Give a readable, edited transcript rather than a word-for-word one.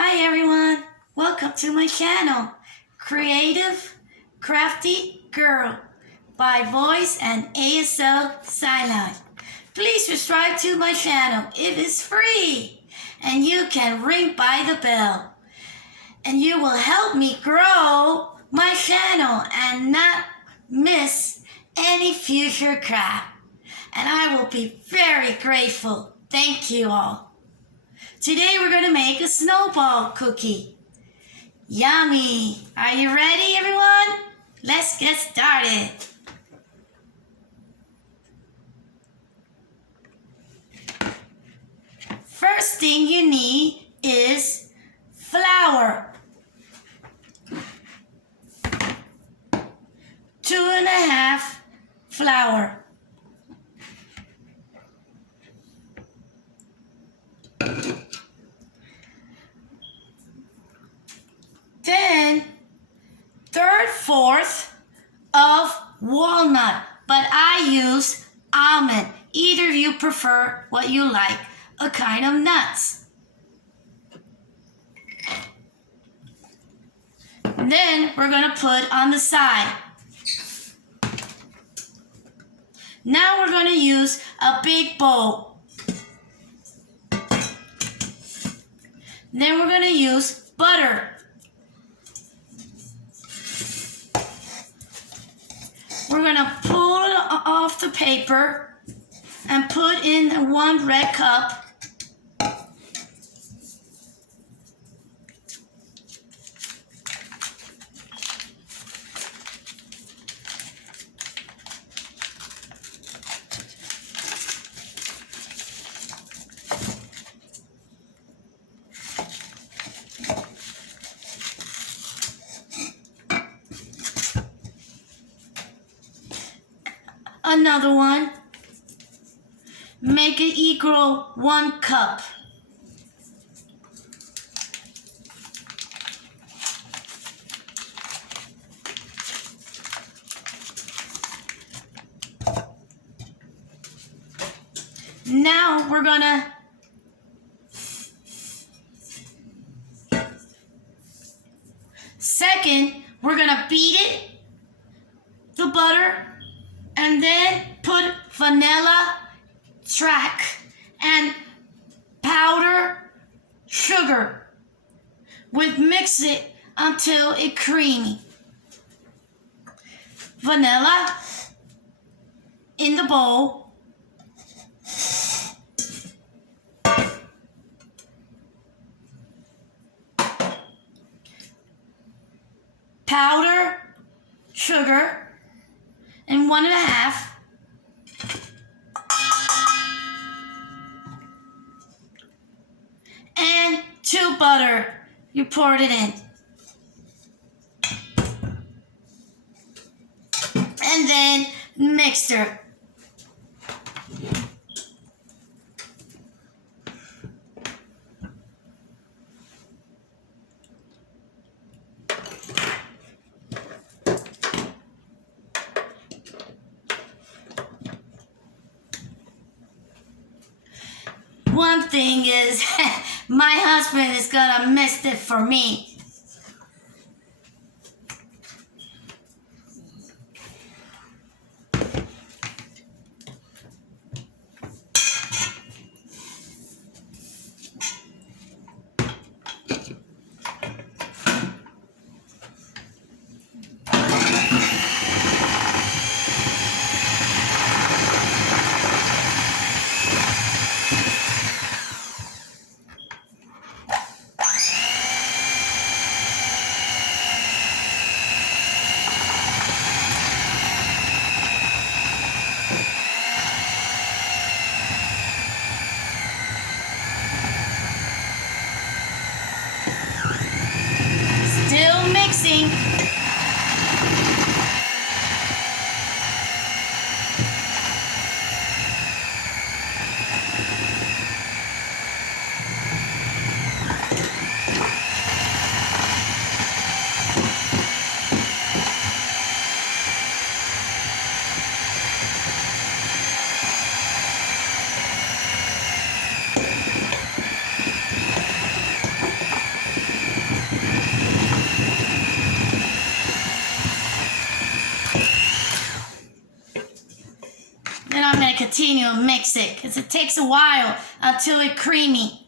Hi everyone, welcome to my channel, Creative Crafty Girl by Voice and ASL Sideline. Please subscribe to my channel, it is free and you can ring by the bell and you will help me grow my channel and not miss any future craft, and I will be very grateful. Thank you all. Today we're going to make a snowball cookie. Yummy! Are you ready, everyone? Let's get started. First thing you need is flour. 2½ flour. Then 3/4 of walnut, but I use almond. Either of you prefer what you like, a kind of nuts. Then we're going to put on the side. Now we're going to use a big bowl. Then we're going to use butter. We're going to pull it off the paper and put in 1 red cup. Another one. Make it equal 1 cup. Now we're gonna we're gonna beat it, the butter, and then put vanilla extract and powder sugar. Mix it until it's creamy. Vanilla in the bowl. Powder sugar and 1½. And 2 butter. You poured it in. And then mixture. One thing is, my husband is gonna mix it for me. Then I'm going to continue to mix it because it takes a while until it's creamy.